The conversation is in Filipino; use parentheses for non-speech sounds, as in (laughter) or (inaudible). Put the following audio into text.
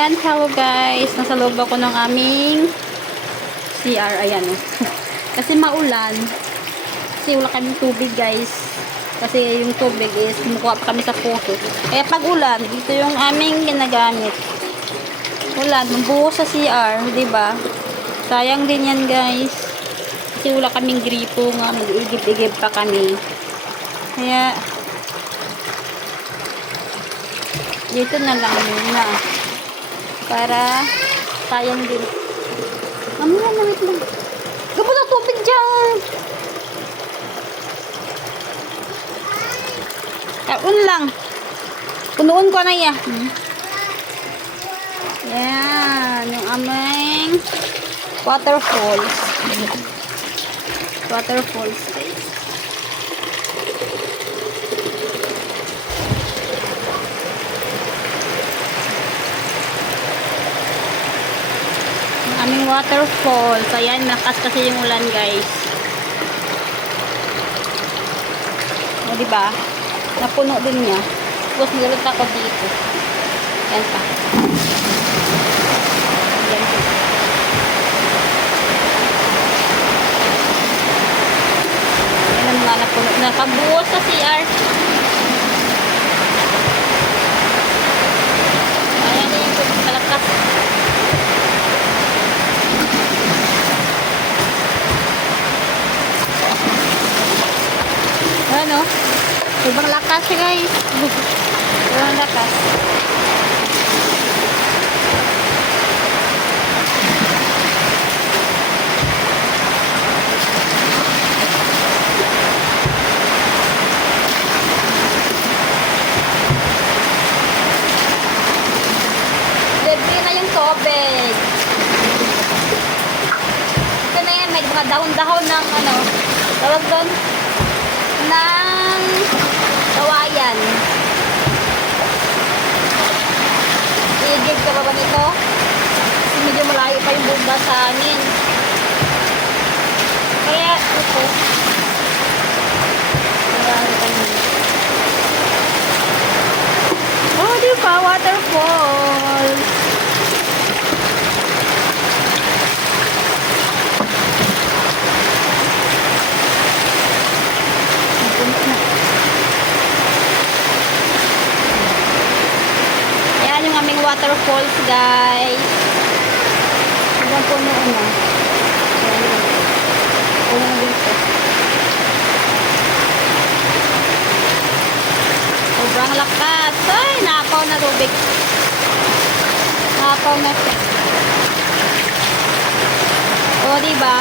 Ayan, hello guys. Nasa loob ako ng aming CR. Ayan oh. (laughs) Kasi maulan. Kasi wala kaming tubig guys. Kasi yung tubig is kumukuha pa kami sa puso. Kaya pag ulan, dito yung aming ginagamit. Ulan, buo sa CR, ba? Sayang din yan guys. Kasi wala kaming gripo nga. Mag-igib-igib pa kami. Kaya, dito na lang muna. Para, sayang din. Mamaya na, wait lang. Gabo na tubig dyan! Kaun lang. Punuon ko na iya. Hmm. Yan, yung aming waterfalls. Waterfalls, guys. Yung aming waterfalls. Ayan, nakas kasi yung ulan, guys. O, diba? Napuno din niya. Tapos nilulit ako dito. Ayan pa. Ayan pa. Ayan ang mga napuno. Nakabuo sa CR. Ayan na yung tubig kalakas. Ayan o. Ibang lakas siya guys. (laughs) Ibang lakas. Libre na yung tubig. Ito na yan, may mga dahon-dahon ng ano, tawag doon, ng kawayan. Iigib ka ba ba nito? Kasi medyo malayo pa yung bumba sa amin. Kaya ito. Marami yun. Oh, di ba? Waterfall. Ayan yung aming waterfalls, guys. Hanggang puno na. Ayan. Puno dito. Sobrang lakas. Ay, nakaw na tubig. Nakaw na siya. O, diba?